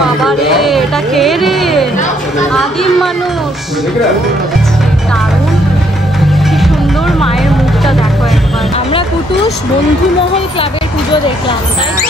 বাবা রে, এটা কে রে? আদিম মানুষ। দারুণ, কি সুন্দর মায়ের মুখটা দেখো একবার। আমরা কুটুস বন্ধুমহল ক্লাবের পুজো দেখলাম, তাই তো?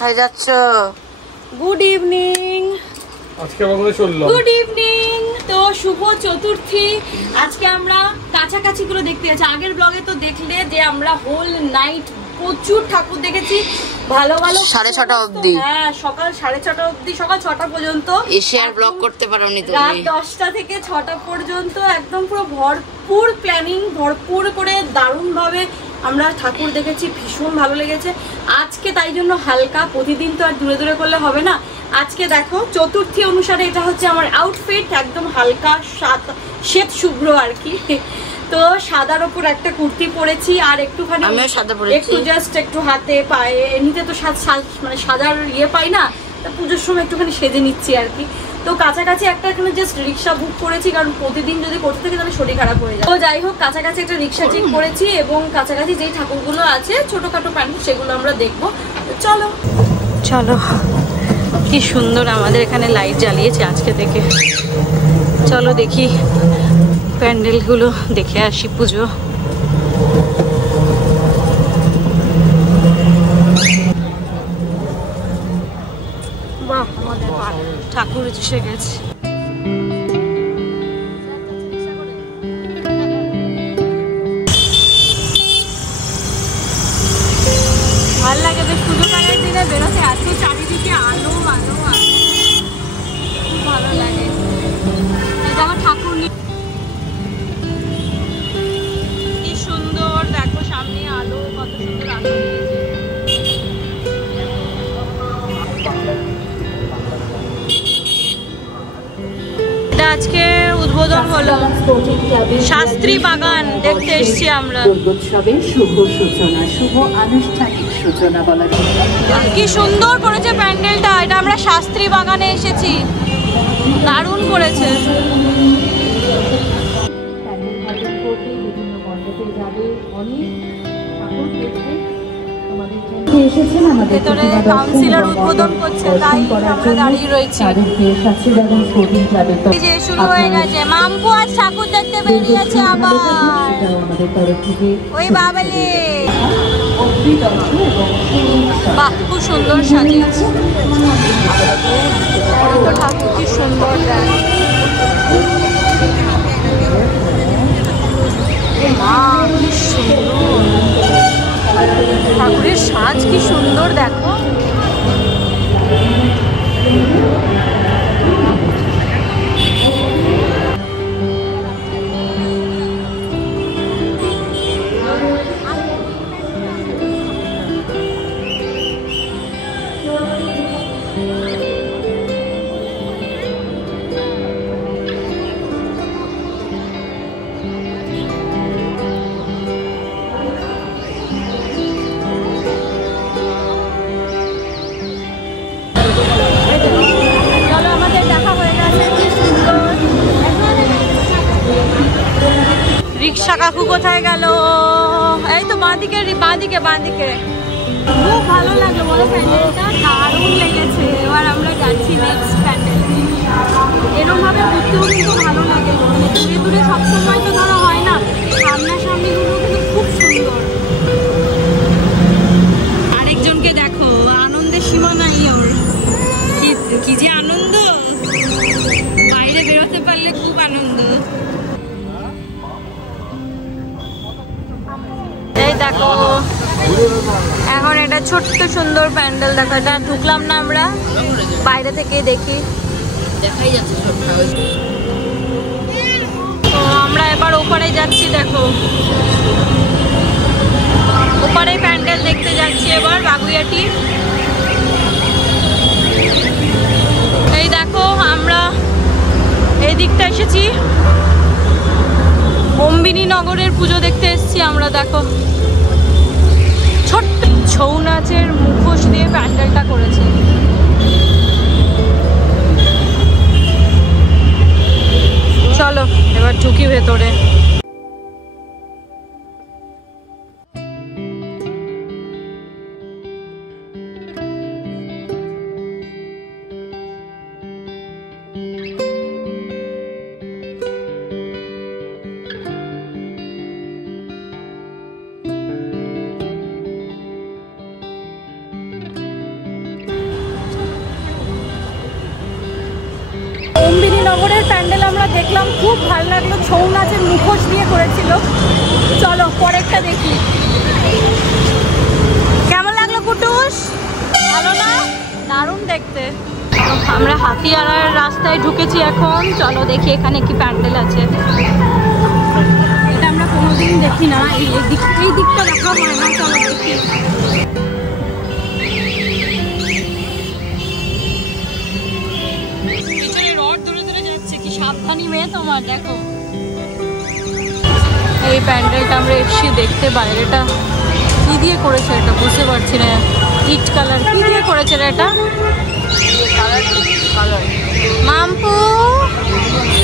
কোথায় যাচ্ছ? Good evening. আজকে আমাদের চললো। Good evening. তো শুভ চতুর্থী। আজকে আমরা কাছাকাছি গুলো দেখতে যাচ্ছি। আগের ব্লগে তো দেখলে যে আমরা হোল নাইট প্রচুর ঠাকুর দেখেছি, ভালো ভালো 6:30 অবধি। হ্যাঁ, সকাল 6:30 অবধি, সকাল 6টা পর্যন্ত এসে আর ব্লগ করতে পারোনি তুমি। রাত 10টা থেকে 6টা পর্যন্ত একদম পুরো ভরপুর প্ল্যানিং, ভরপুর করে দারুণ ভাবে আমরা ঠাকুর দেখেছি, ভীষণ ভালো লেগেছে। আজকে তাই জন্য হালকা, প্রতিদিন তো আর দূরে দূরে করলে হবে না। আজকে দেখো চতুর্থী অনুসারে এটা হচ্ছে আমার আউটফিট, একদম হালকা শ্বেত শুভ্র আর কি। তো সাদার ওপর একটা কুর্তি পরেছি আর একটুখানি একটু জাস্ট একটু হাতে পায়ে, এমনিতে তো মানে সাদার ইয়ে পাই না, তা পুজোর সময় একটুখানি সেজে নিচ্ছি আর কি। তো কাছাকাছি একটা এখানে জাস্ট রিক্সা বুক করেছি, কারণ প্রতিদিন যদি করতে থাকি তাহলে শরীর খারাপ হয়ে যায়। তো যাই হোক, কাছাকাছি একটা রিক্সা ঠিক করেছি এবং কাছাকাছি যেই ঠাকুরগুলো আছে ছোটখাটো প্যান্ডেল সেগুলো আমরা দেখবো। চলো চলো, কি সুন্দর আমাদের এখানে লাইট জ্বালিয়েছে আজকে থেকে। চলো দেখি প্যান্ডেলগুলো, দেখে আসি পুজো। বাহ, আমাদের ঠাকুর এসে গেছে। ভালো লাগে বেশ, পুজো কালের দিনে বেরোতে এত চারিদিকে আলো আলো আলো, খুব ভালো লাগে। আমার ঠাকুর কি সুন্দর, দেখো সামনে আলো, কত সুন্দর আলো দিয়েছে। আজকে উদ্বোধন হলো শাস্ত্রী বাগান, দেখতে এসেছি আমরা। শুভ সূচনা, শুভ আনুষ্ঠানিক সূচনা বলা যায়। কি সুন্দর করেছে প্যান্ডেলটা, এটা আমরা শাস্ত্রী বাগানে এসেছি, দারুণ করেছে। ভেতরে কাউন্সিলর উদ্বোধন করছে, তাই আমরা দাঁড়িয়ে রয়েছি। এই যে শুরু হয়ে গেছে, মাম্পু আজ ঠাকুর দেখতে বেরিয়েছে আবার। ওই বাবালে, বাহ, খুব সুন্দর সাজিয়েছে ঠাকুর, কি সুন্দর দেয়। ঠাকুরের সাজ কি সুন্দর দেখো। রিক্সা কাকু কোথায় গেল? এই তো বাঁদিকে বাঁদিকে বাঁদিকে। খুব ভালো লাগলো বলো, প্যান্ডেলটা দারুণ লেগেছে। এবার আমরা যাচ্ছি নেক্সট প্যান্ডেল। এরকম ভাবে ঘুরতেও কিন্তু ভালো লাগে, দূরে দূরে সবসময় তো ধরো হয় না, সামনাসামনিগুলো কিন্তু খুব সুন্দর। আরেকজনকে দেখো, আনন্দের সীমা নাই ওর, কি যে আনন্দ, বাইরে বেরোতে পারলে খুব আনন্দ। এই দেখো এখন এটা ছোট্ট সুন্দর প্যান্ডেল, দেখো এটা ঢুকলাম না আমরা, বাইরে থেকে দেখি, দেখাই যাচ্ছে এবার ওপারে যাচ্ছি, দেখো ওপারে প্যান্ডেল দেখতে যাচ্ছি এবার বাগুইয়াটি। এই দেখো আমরা এই দিকটা এসেছি, অম্বিনী নগরের পুজো দেখতে এসেছি আমরা। দেখো ছোট্ট ছৌ নাচের মুখোশ দিয়ে প্যান্ডেলটা করেছে। চলো এবার ঢুকি ভেতরে। অম্বিনী নগরের প্যান্ডেল আমরা দেখলাম, খুব ভালো লাগলো, ছৌ নাচের মুখোশ দিয়ে করেছিল। চলো পরেরটা দেখি। কেমন লাগলো কুটুস? ভালো না? দারুণ দেখতে। আমরা হাতিয়ারার রাস্তায় ঢুকেছি এখন। চলো দেখি এখানে কি প্যান্ডেল আছে। এটা আমরা কোনোদিন দেখি না, এই দিকটা দেখা হয় না। চলো দেখি। সাবধানী মেয়ে তোমার। দেখো এই প্যান্ডেলটা আমরা এসছি দেখতে। বাইরেটা কি দিয়ে করেছে এটা বুঝতে পারছি না। ইট কালার কি দিয়ে করেছে এটা? মাম্পু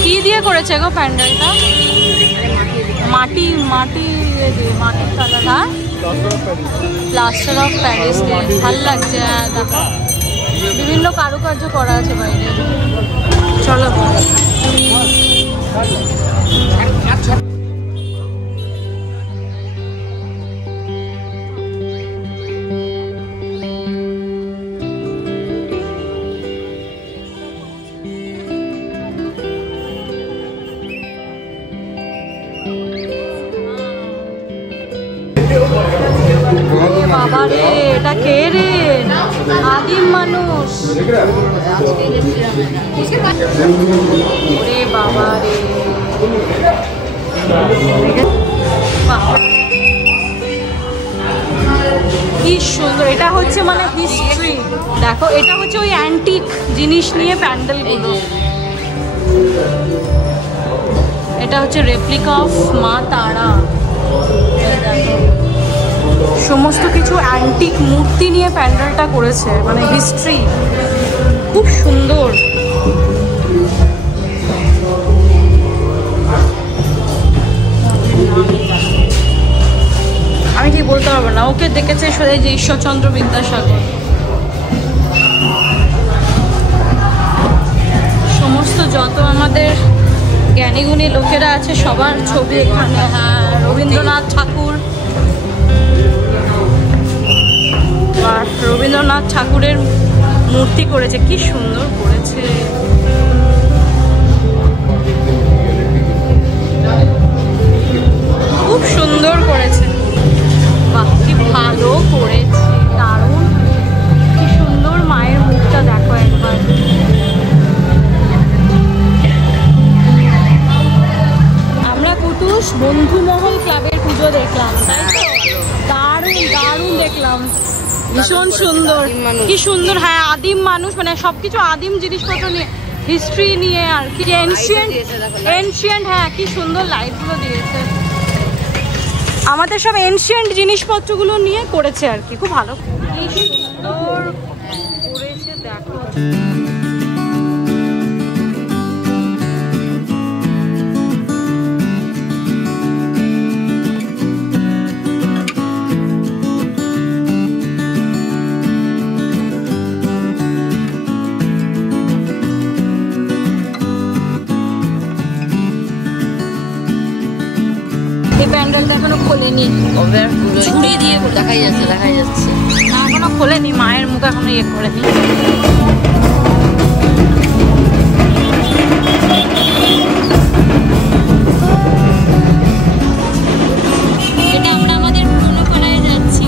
কি দিয়ে করেছে গো প্যান্ডেলটা? মাটির কালার। হ্যাঁ, প্লাস্টার অফ প্যারিস দিয়ে ভালো লাগছে। হ্যাঁ দেখো বিভিন্ন কারুকার্য করা আছে বাইরে। চলো বাবা রে, এটা কে রে? আদিম মানুষ। ওরে বাবা রে, কি সুন্দর। এটা হচ্ছে মানে হিস্ট্রি। দেখো এটা হচ্ছে ওই অ্যান্টিক জিনিস নিয়ে প্যান্ডেলগুলো। এটা হচ্ছে রেপ্লিকা অফ মা তারা। সমস্ত কিছু অ্যান্টিক মূর্তি নিয়ে প্যান্ডেলটা করেছে, মানে হিস্ট্রি। খুব সুন্দর। আমি ঠিক বলতে পারবো না। ওকে দেখেছে এই যে ঈশ্বরচন্দ্র বিদ্যাসাগর। সমস্ত যত আমাদের জ্ঞানীগুণী লোকেরা আছে সবার ছবি এখানে। হ্যাঁ, রবীন্দ্রনাথ ঠাকুর। আর রবীন্দ্রনাথ ঠাকুরের মূর্তি করেছে, কি সুন্দর করেছে। খুব সুন্দর করেছে। বাহ, কি ভালো করেছে, দারুণ। কি সুন্দর মায়ের মুখটা দেখো একবার। আমরা কুটুস বন্ধুমহল ক্লাবের পুজো দেখলাম, তাই তো? দারুণ দারুণ দেখলাম, ভীষণ সুন্দর। কি সুন্দর। হ্যাঁ, আদিম মানুষ, মানে সবকিছু আদিম জিনিসপত্র নিয়ে, হিস্ট্রি নিয়ে আর কি, এনশিয়েন্ট। হ্যাঁ, কি সুন্দর লাইটগুলো দিয়েছে। আমাদের সব এনশিয়েন্ট জিনিসপত্রগুলো নিয়ে করেছে আর কি, খুব ভালো। কি সুন্দর করেছে দেখো। প্যান্ডেলটা এখনো খোলেনি, ঝুড়ি দিয়ে দেখাই যাচ্ছে না এখনো খোলেনি। মায়ের মুখ এখনো ইয়ে করেনি। এটা আমরা আমাদের পুরনো পাড়ায় যাচ্ছি।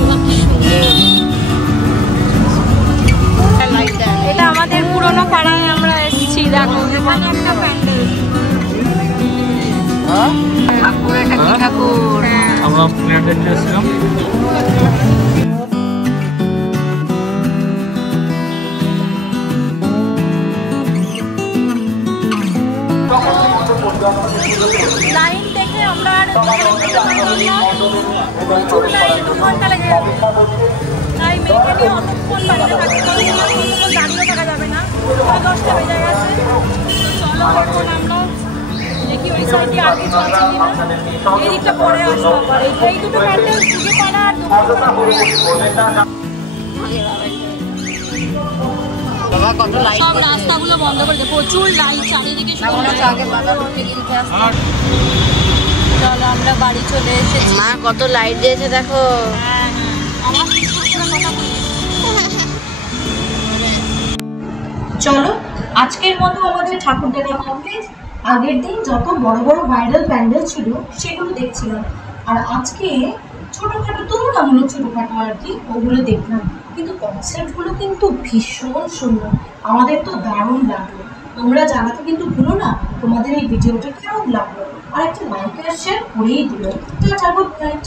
এটা আমাদের পুরনো পাড়ায় আমরা এসেছি। দেখো এখানে একটা প্যান্ডেল। ঠাকুর এটা কি ঠাকুর? আমরা প্ল্যান দেখতে এসেছিলাম। লাইন দেখে আমরা আর প্রচুর লাইন, 2 ঘন্টা লেগে যাবে। তাই মেয়েকে নিয়ে অতক্ষণ বাড়িতে থাকতে হবে না, দাঁড়িয়ে থাকা যাবে না। 10টা বেজে গেছে। চলো এখন আমরা দেখি ওই সাইডে আর কিছু আছে কিনা। এই দিকটা পরে আসবো আবার। এই দুটো প্যান্ডেল পুজো করা আর বাবা কত লাইট। সব রাস্তাগুলো বন্ধ করে দেয়, প্রচুর লাইট চারিদিকে। আগে বাবা উঠে কিনতে আসতাম। চলো আমরা বাড়ি চলে এসেছি। মা কত লাইট দিয়েছে দেখো। চলো আজকের মতো আমাদের ঠাকুর দেখা কমপ্লিট। আগের দিন যত বড় বড় ভাইরাল প্যান্ডেল ছিল সেগুলো দেখছিলাম, আর আজকে ছোটখাটো তুলনামূলক ছোটখাটো আর কি ওগুলো দেখলাম, কিন্তু কনসেপ্টগুলো কিন্তু ভীষণ সুন্দর। আমাদের তো দারুণ লাগলো। তোমরা জানাতে কিন্তু ভুলো না তোমাদের এই ভিডিওটা কেমন লাগলো, আর একটা লাইক আর শেয়ার করেই দিও। Tata, good night.